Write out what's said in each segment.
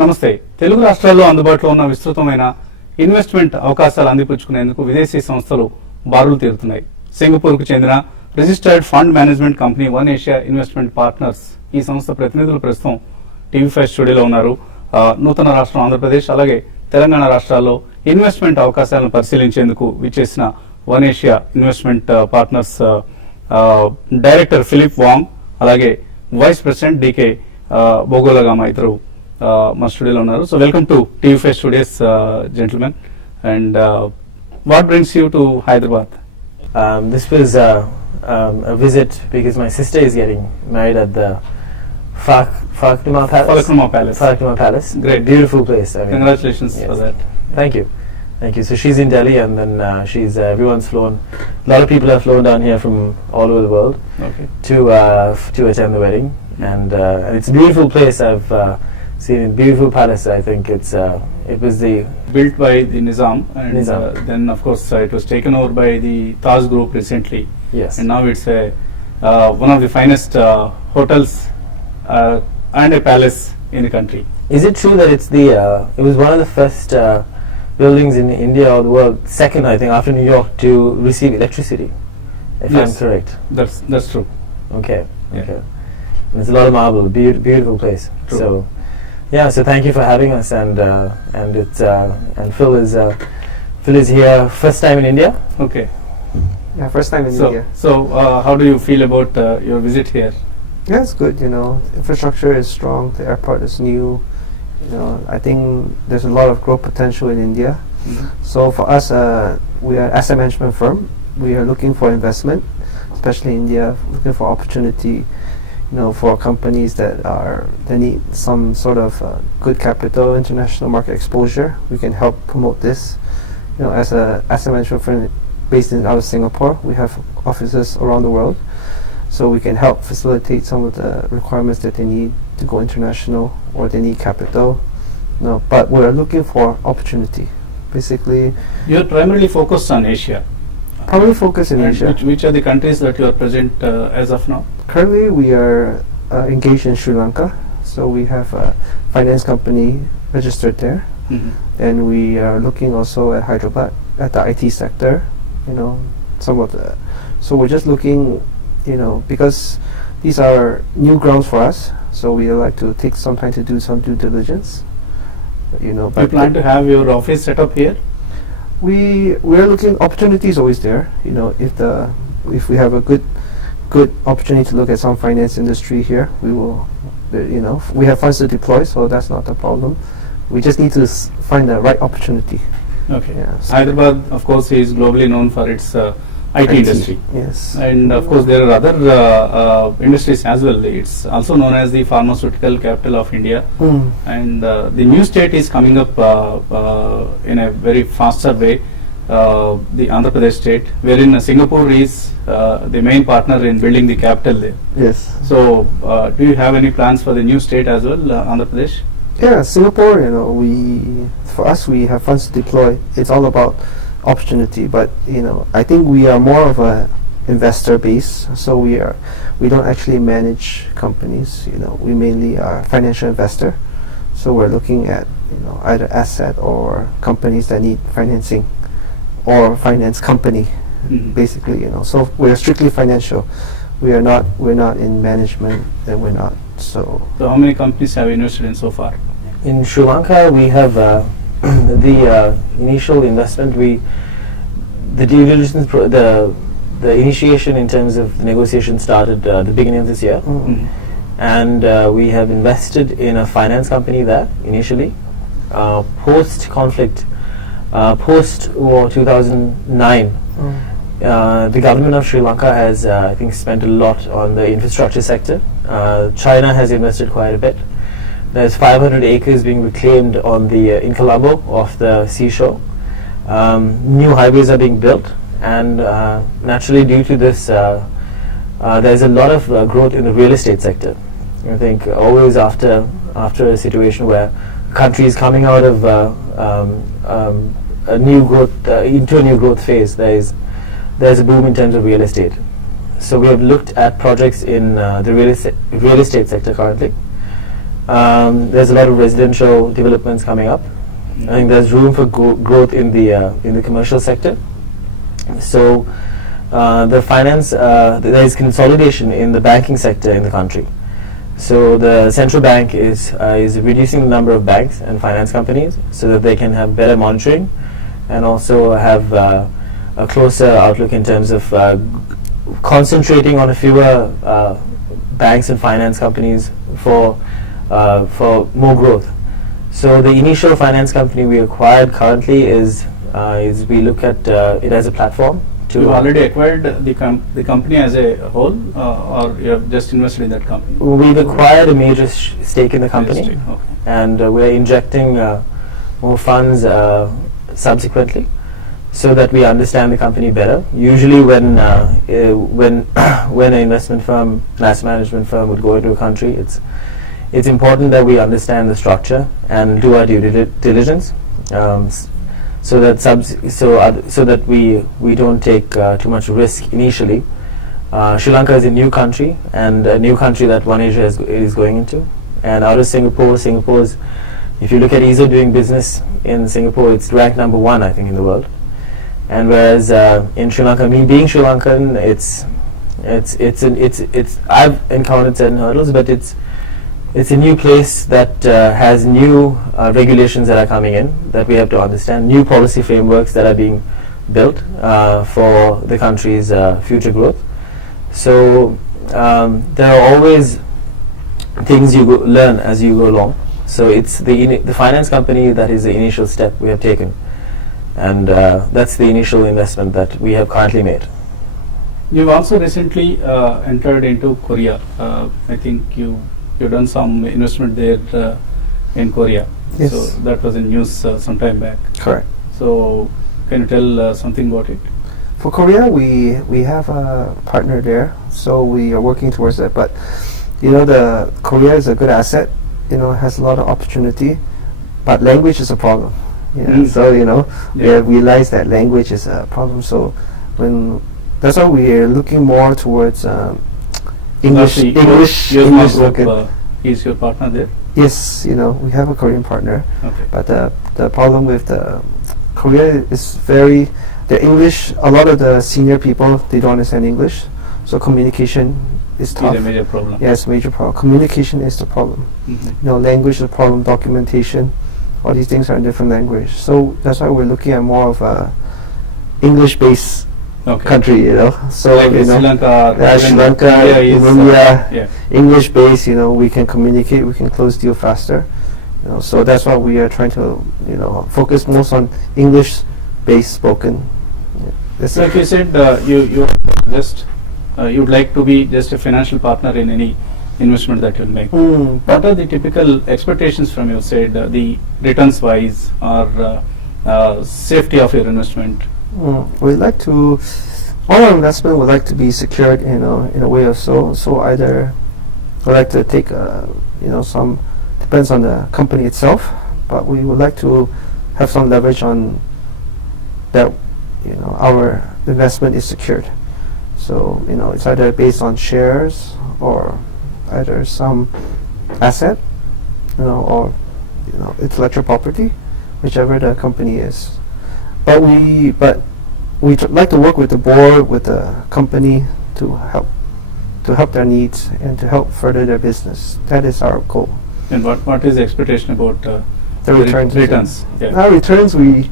నమస్తే. తెలుగు రాష్ట్రాల్లో అందుబాటులో ఉన్న విస్తృతమైన ఇన్వెస్ట్మెంట్ అవకాశాలు అందిపుచ్చుకునేందుకు విదేశీ సంస్థలు బారులు తీరుతున్నాయి. సింగపూర్కు చెందిన registered fund management company one Asia Investment partners ఈ సంస్థ ప్రతినిధులు ప్రస్తుతం టీవీ5 స్టూడియోలో ఉన్నారు. నూతన రాష్ట్రం ఆంధ్రప్రదేశ్ అలాగే తెలంగాణ రాష్ట్రాల్లో ఇన్వెస్ట్మెంట్ అవకాశాలను పరిశీలించేందుకు విచ్చేసిన One Asia Investment Partners director Philip Wang అలాగే వైస్ ప్రెసిడెంట్ డికే బోగోలగామా ఇద్దరు మా స్టూడియోలో ఉన్నారు. So welcome to TV five studios gentlemen. And what brings you to Hyderabad? This was a visit because my sister is getting married at the Falaknuma Palace. Falaknuma Palace. Great. Beautiful place. I mean, Congratulations for that. Thank you. So she's in Delhi, and then everyone's flown. A lot of people have flown down here from all over the world to attend the wedding, and it's a beautiful place. I've seen a beautiful palace. I think it was built by the Nizam, and then of course it was taken over by the Taj Group recently. Yes. And now it's one of the finest hotels and a palace in the country. Is it true that it was one of the first buildings in India or the world, second I think after New York, to receive electricity, if Yes. I'm correct? That's true. Okay. Yeah. Okay. There's a lot of marble, beautiful place. True. So thank you for having us, and it's and Phil is here first time in India. Okay. Yeah, first time in India. So how do you feel about your visit here? Yeah, it's good. Infrastructure is strong. The airport is new. I think there's a lot of growth potential in India. Mm-hmm. So for us, we are asset management firm. We are looking for investment, especially India, looking for opportunity. For companies that need some sort of good capital, international market exposure. We can help promote this. As a asset management firm based out of Singapore, we have offices around the world, so we can help facilitate some of the requirements that they need to go international, or they need capital. But we're looking for opportunity. Basically, You're primarily focused on Asia. probably focus in And Asia. which are the countries that you are present as of now? Currently, we are engaged in Sri Lanka, so we have a finance company registered there, Mm-hmm. and we are looking also at Hyderabad, at the IT sector. Some of the. So we're just looking, because these are new grounds for us. So we like to take some time to do some due diligence. You plan to have your office set up here? We're looking, opportunities always there. If we have a good opportunity to look at some finance industry here, we will. We have funds to deploy, so that's not the problem. We just need to find the right opportunity. Okay. Yeah, so Hyderabad, of course, is globally known for its IT industry. Yes. And of course, there are other industries as well. It's also known as the pharmaceutical capital of India. Mm. And the new state is coming up in a very faster way, the Andhra Pradesh state, wherein Singapore is the main partner in building the capital there. Yes. So, do you have any plans for the new state as well, Andhra Pradesh? Yeah, Singapore. For us, we have funds to deploy. It's all about opportunity, but I think we are more of a investor base. So we don't actually manage companies. We mainly are financial investor. So we're looking at either asset or companies that need financing, or finance company, Mhm. basically. So we're strictly financial. We're not in management, and we're not. So So, how many companies have you invested in so far? In Sri Lanka, we have the initial investment. The due diligence, the initiation in terms of the negotiation started at the beginning of this year, Mhm. and we have invested in a finance company there initially. Post-conflict, post-war 2009, the government of Sri Lanka has, I think, spent a lot on the infrastructure sector. China has invested quite a bit. There's 500 acres being reclaimed in Colombo off the seashore. New highways are being built, and naturally due to this, there's a lot of growth in the real estate sector. I think always after a situation where a country is coming out of a new growth into a new growth phase, there's a boom in terms of real estate. So we have looked at projects in the real estate sector currently, There's a lot of residential developments coming up. I think there's room for growth in the commercial sector. So the finance, there is consolidation in the banking sector in the country. So the central bank is reducing the number of banks and finance companies so that they can have better monitoring and also have a closer outlook in terms of concentrating on a fewer banks and finance companies for more growth. So the initial finance company we acquired currently is we look at it as a platform. You already acquired the company as a whole, or you have just invested in that company? We've acquired a major stake in the company, Okay. and we're injecting more funds subsequently, so that we understand the company better. Usually, when an investment firm, an asset management firm would go into a country, it's important that we understand the structure and do our due diligence. So that we don't take too much risk initially. Sri Lanka is a new country, and a new country that One Asia is going into. And out of Singapore's, if you look at ease of doing business in Singapore, it's ranked number 1, I think, in the world. And whereas in Sri Lanka, me being Sri Lankan, I've encountered certain hurdles, but it's a new place that has new regulations that are coming in that we have to understand, new policy frameworks that are being built for the country's future growth. So there are always things you learn as you go along. So it's the finance company that is the initial step we have taken, and that's the initial investment that we have currently made. You've also recently entered into Korea. I think you've done some investment there in Korea. Yes. So that was in news some time back. Correct. So can you tell something about it? For Korea, we have a partner there, so we are working towards that. But the Korea is a good asset. It has a lot of opportunity, but language is a problem. So we have realized that language is a problem. So that's why we are looking more towards English spoken. Is your partner there? Yes, we have a Korean partner, Okay. but the problem with the Korea is the English. A lot of the senior people, they don't understand English, so communication is tough. Is a major problem. Yes, major problem. Communication is the problem. Language is the problem. Documentation, all these things are in different language. So that's why we're looking at more of a English-based country. So like Sri Lanka, Sri Lanka, India, India, English-based. We can communicate. We can close deal faster. So that's why we are trying to focus most on English-based spoken. That's like you said, you'd like to be just a financial partner in any investment that you'll make. What are the typical expectations from your side, the returns wise or safety of your investment? We'd like to, all our investment would like to be secured in a way or so. So either we'd like to take some, depends on the company itself, but we would like to have some leverage on that. Our investment is secured. So it's either based on shares or either some asset, or intellectual property, whichever the company is. But we'd like to work with the board, with the company to help their needs and to help further their business. That is our goal. And what is the expectation about The returns. Yeah. Our returns, we,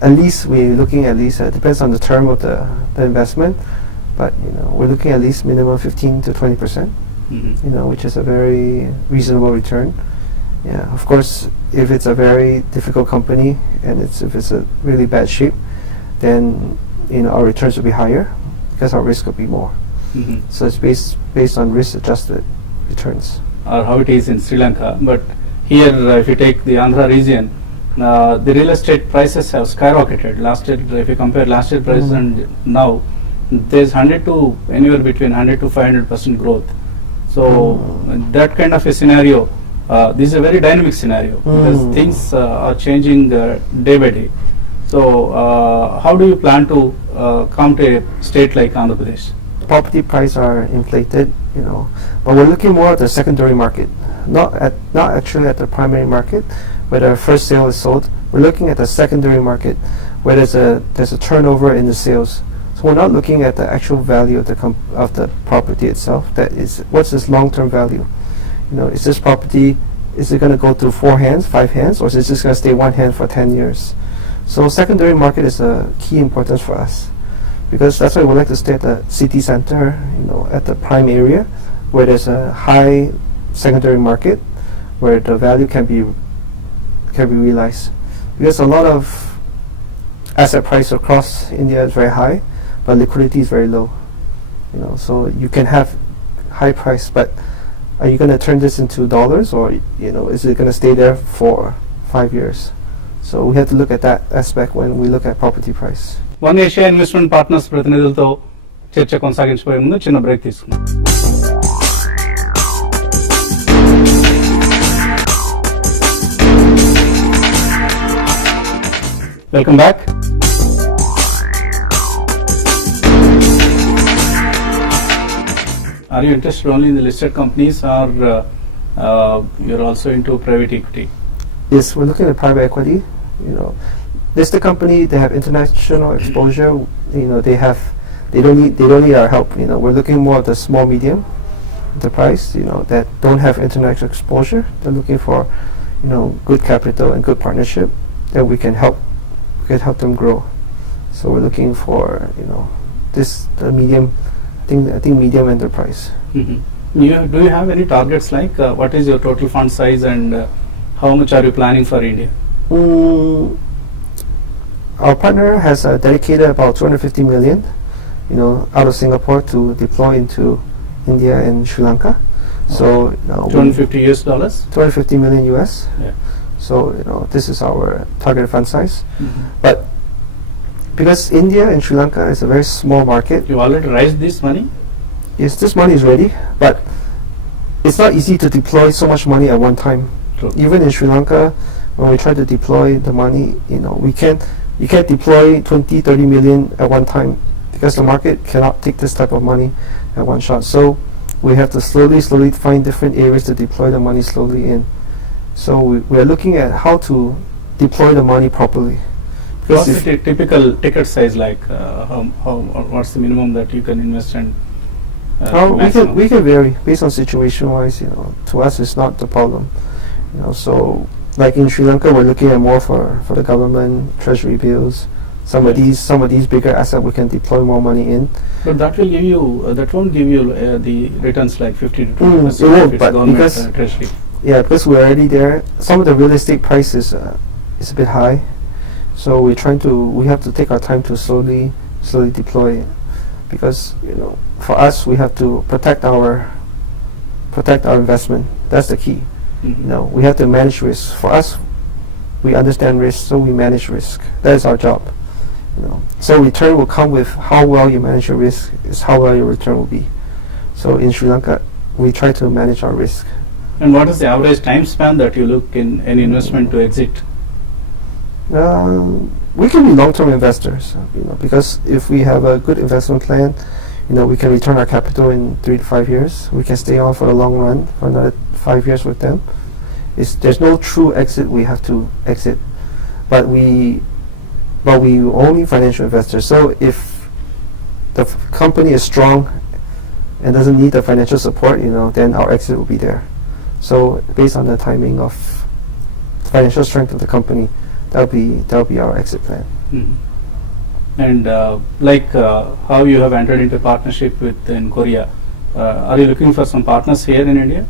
at least we're looking depends on the term of the investment, but we're looking at least minimum 15 to 20%. Which is a very reasonable return. Yeah, of course, if it's a very difficult company and if it's a really bad shape, then our returns will be higher because our risk will be more. So it's based on risk-adjusted returns. Or how it is in Sri Lanka, but here if you take the Andhra region, the real estate prices have skyrocketed. Last year, if you compare last year prices and now, there's anywhere between 100 to 500% growth. So that kind of a scenario, this is a very dynamic scenario because things are changing day by day. So how do you plan to come to a state like Andhra Pradesh? property price are inflated, you know, but we're looking more at the secondary market, not actually at the primary market, where the first sale is sold. We're looking at the secondary market, where there's a turnover in the sales. So we're not looking at the actual value of the property itself. That is, what's its long-term value? You know, is this property, is it going to go through 4 hands, 5 hands, or is it just going to stay 1 hand for 10 years? So secondary market is a key importance for us, because that's why we like to stay at the city center, you know, at the prime area, where there's a high secondary market, where the value can be realized. Because a lot of asset price across India is very high, but liquidity is very low. You know, so you can have high price, but are you going to turn this into dollars, or, you know, is it going to stay there for 5 years? So we have to look at that aspect when we look at property price. One Asia Investment partners ప్రతినిధులతో చర్చ కొనసాగించబోయే ముందు చిన్న break తీసుకుందాం. Welcome back. Are you interested only in the listed companies, or you're also into private equity? Yes, we're looking at private equity. You know, listed company, they have international exposure. You know, they don't need our help. You know, we're looking more at the small medium enterprise. You know, that don't have international exposure. They're looking for, you know, good capital and good partnership that we can help them grow. So we're looking for, you know, the medium. I think medium enterprise. Mm-hmm. Do you have any targets, like what is your total fund size, and how much are you planning for India? Our partner has dedicated about 250 million, you know, out of Singapore to deploy into India and Sri Lanka. So, you know, $250 US? 250 million US. Yeah. So, you know, this is our target fund size. Mm-hmm. But because India and Sri Lanka is a very small market, You already raised this money? yes, this money is ready, but it's not easy to deploy so much money at one time. True. Even in Sri Lanka, when we try to deploy the money, you know, you can't deploy 20, 30 million at one time, because the market cannot take this type of money at one shot. So we have to slowly find different areas to deploy the money slowly in. So we are looking at how to deploy the money properly. What's the typical ticket size, like what's the minimum that you can invest, and maximum? We can vary based on situation wise. You know, to us it's not the problem. You know, so like in Sri Lanka, we're looking at more for the government treasury bills. Some of these bigger assets we can deploy more money in. But that will give you that won't give you the returns like 50 to 20%. It won't, if it's but government because- treasury. Yeah, because we're already there. Some of the real estate price is a bit high, so we have to take our time to slowly deploy it. Because, you know, for us, we have to protect our investment. That's the key. Mm-hmm. You know, we have to manage risk. For us, we understand risk, so we manage risk. That is our job. You know, so return will come with how well you manage your risk. Is how well your return will be. So in Sri Lanka, we try to manage our risk. And what is the average time span that you look in any investment to exit? We can be long-term investors, you know, because if we have a good investment plan, you know, we can return our capital in 3 to 5 years. We can stay on for a long run for another 5 years with them. There's no true exit. We have to exit, but we only financial investors. So if the company is strong and doesn't need the financial support, you know, then our exit will be there. So based on the timing of the financial strength of the company, that'll be our exit plan. Mm-hmm. And how you have entered into partnership with in Korea, are you looking for some partners here in India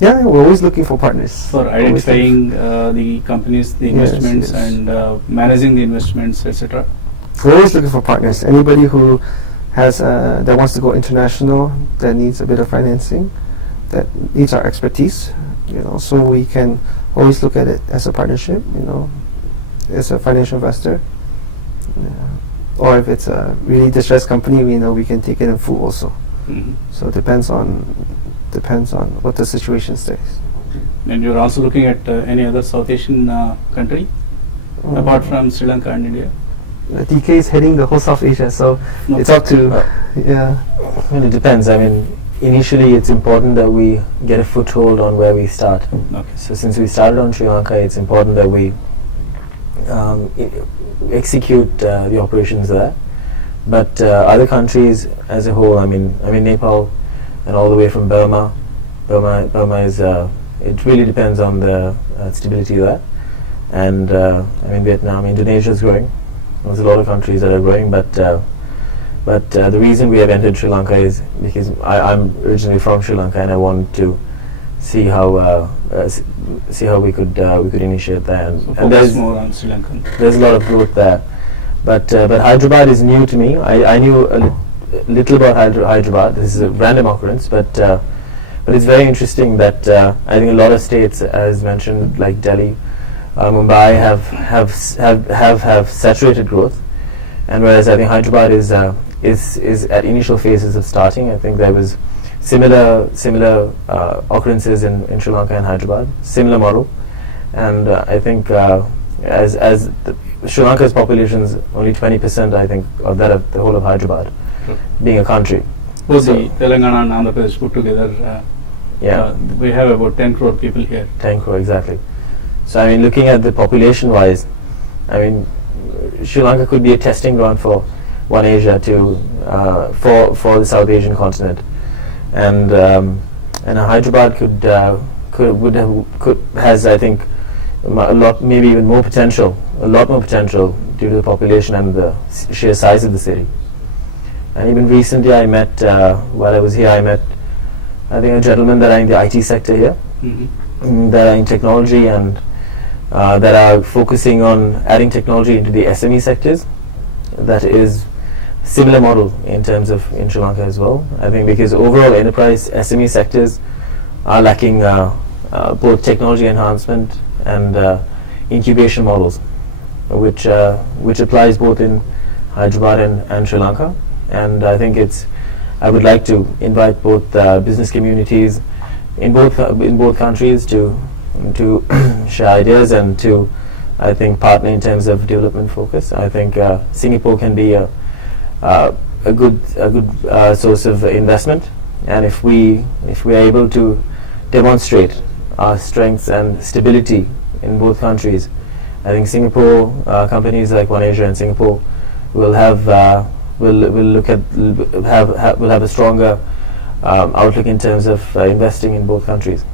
Yeah, we're always looking for partners. for Always identifying the companies, the Yes, investments, yes. and managing the investments, etc.? We're always looking for partners. Anybody who has that wants to go international, that needs a bit of financing, that needs our expertise, you know, so we can always look at it as a partnership, you know, as a financial investor. Or if it's a really distressed company, we know we can take it in full also. Mm-hmm. So it depends on what the situation stays. And you're also looking at any other South Asian country apart from Sri Lanka and India? DK is heading the whole South Asia, so No. it's up to yeah. Well, it depends. I mean, initially it's important that we get a foothold on where we start. Okay. So since we started on Sri Lanka, it's important that we execute the operations there. But other countries as a whole, I mean Nepal, and all the way from Burma. Burma is it really depends on the stability there. And I mean Vietnam, Indonesia is growing. There's a lot of countries that are growing, but the reason we have entered Sri Lanka is because I'm originally from Sri Lanka, and I want to see how we could initiate there. So And focus there's more on Sri Lankan. there's a lot of growth there. But Hyderabad is new to me. I knew a little about Hyderabad. This is a random occurrence, but it's very interesting that I think a lot of states, as mentioned, like Delhi, Mumbai, have saturated growth, and whereas I think Hyderabad is at initial phases of starting. I think there was similar occurrences in Sri Lanka and Hyderabad, similar model, and I think as Sri Lanka's population is only 20%, I think, of that of the whole of Hyderabad, being a country. Both So- the Telangana and Andhra Pradesh put together, we have about 10 crore people here. 10 crore, exactly. So I mean, looking at the population wise, I mean, Sri Lanka could be a testing ground for One Asia to for the South Asian continent, and Hyderabad has, I think, a lot, maybe even more potential, a lot more potential due to the population and the sheer size of the city. And even recently, I met while I was here, I think a gentleman that are in the IT sector here, that are in technology and that are focusing on adding technology into the SME sectors. That is similar model in terms of in Sri Lanka as well. I think because overall enterprise SME sectors are lacking both technology enhancement and incubation models, which applies both in Hyderabad and Sri Lanka. And I think I would like to invite both business communities in both countries to share ideas and to, I think, partner in terms of development focus. I think Singapore can be a good source of investment, and if we are able to demonstrate our strengths and stability in both countries, I think Singapore companies like One Asia and Singapore will have will have a stronger outlook in terms of investing in both countries.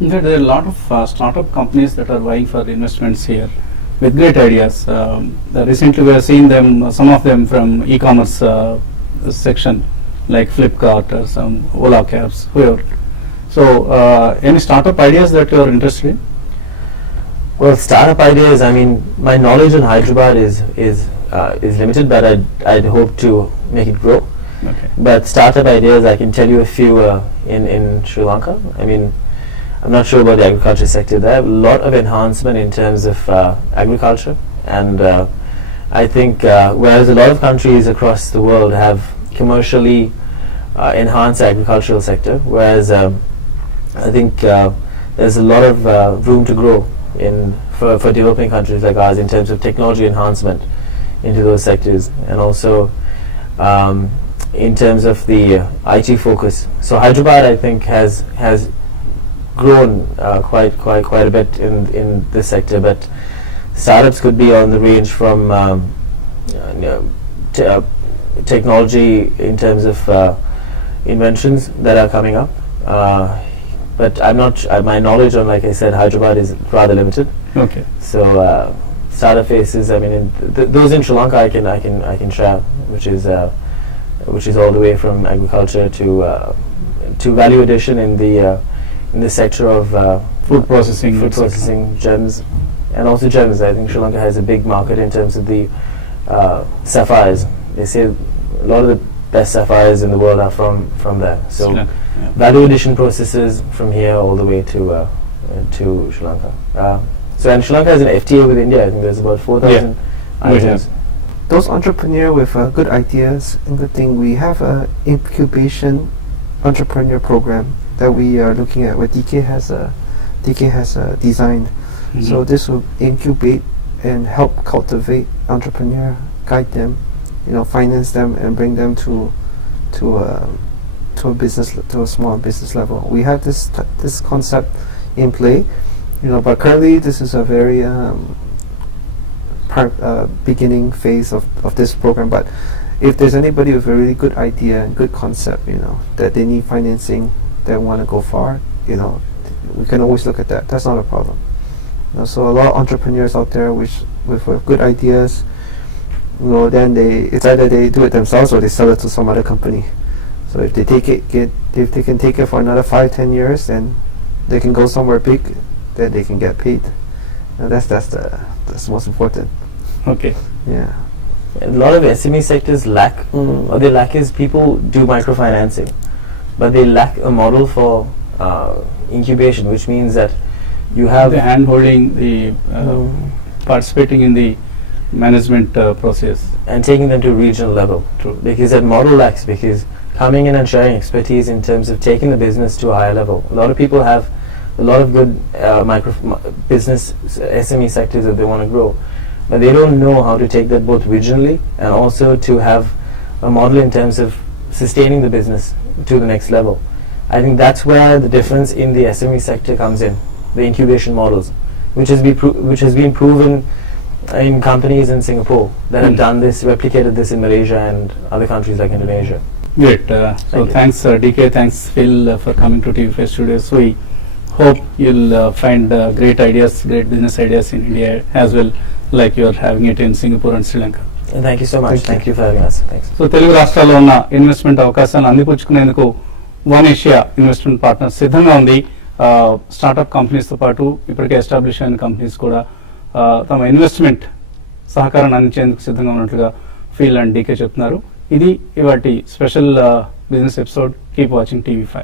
In fact, there are a lot of startup companies that are vying for investments here with great ideas. Recently, we are seeing them, some of them from e-commerce section, like Flipkart or some Ola Cabs, whoever. So, any startup ideas that you are interested in? Well, startup ideas, I mean, my knowledge in Hyderabad is limited, but I'd hope to make it grow. Okay. But startup ideas, I can tell you a few in Sri Lanka. I mean, I'm not sure about the agriculture sector there. A lot of enhancement in terms of agriculture, and I think whereas a lot of countries across the world have commercially enhanced agricultural sector, whereas I think there's a lot of room to grow for developing countries like ours in terms of technology enhancement into those sectors, and also in terms of the IT focus. So Hyderabad, I think, has grown quite a bit in this sector, but startups could be on the range from technology in terms of inventions that are coming up. But I'm not. My knowledge on, like I said, Hyderabad is rather limited. Okay. So startup phases. I mean, those in Sri Lanka, I can share, which is all the way from agriculture to value addition in the sector of Food processing. food etc. processing, gems, and also gems. I think Sri Lanka has a big market in terms of the sapphires. They say a lot of the best sapphires in the world are from there. So Sri Lanka, yeah. value addition processes from here all the way to Sri Lanka. And Sri Lanka has an FTA with India. I think there's about 4,000 items. Those entrepreneurs with good ideas and good thing, we have a incubation entrepreneur program that we are looking at, where DK has designed. Mhm. So this will incubate and help cultivate entrepreneur guide them, finance them, and bring them to a business, to a small business level. We have this concept in play, but currently this is a very beginning phase of this program. But if there's anybody with a really good idea and good concept, that they need financing, that want to go far, we can always look at that. That's not a problem. So a lot of entrepreneurs out there with good ideas, then it's either they do it themselves or they sell it to some other company. So if they if they can take it for another 5-10 years, then they can go somewhere big, then they can get paid. And that's most important. Okay. Yeah. A lot of SME sectors lack, what they lack is people do microfinancing, but they lack a model for incubation, which means that you have The hand holding, the participating in the management process. and taking them to regional level. True. Because that model lacks, because coming in and sharing expertise in terms of taking the business to a higher level. A lot of people have a lot of good business SME sectors that they want to grow, but they don't know how to take that both regionally and also to have a model in terms of sustaining the business to the next level. I think that's where the difference in the SME sector comes in, the incubation models, which has been proven in companies in Singapore that have done this, replicated this in Malaysia and other countries like Indonesia. Great. So Thank you. thanks DK, thanks Phil for coming to TV5 Studios. We hope you'll find great ideas, great business ideas in India as well, like you're having it in Singapore and Sri Lanka. And thank you so much. Thank you for having us. Thanks. So Telugu రాష్ట్రాల్లో ఉన్న investment అవకాశాలను అందిపుచ్చుకునేందుకు one Asia investment partner సిద్ధంగా ఉంది. Startup కంపెనీస్తో పాటు ఇప్పటికే establish అయిన companies కూడా తమ ఇన్వెస్ట్మెంట్ సహకారాన్ని అందించేందుకు సిద్ధంగా ఉన్నట్లుగా ఫీల్ అండ్ డీకే చెప్తున్నారు. ఇది ఇవాటి special business episode. Keep watching TV5.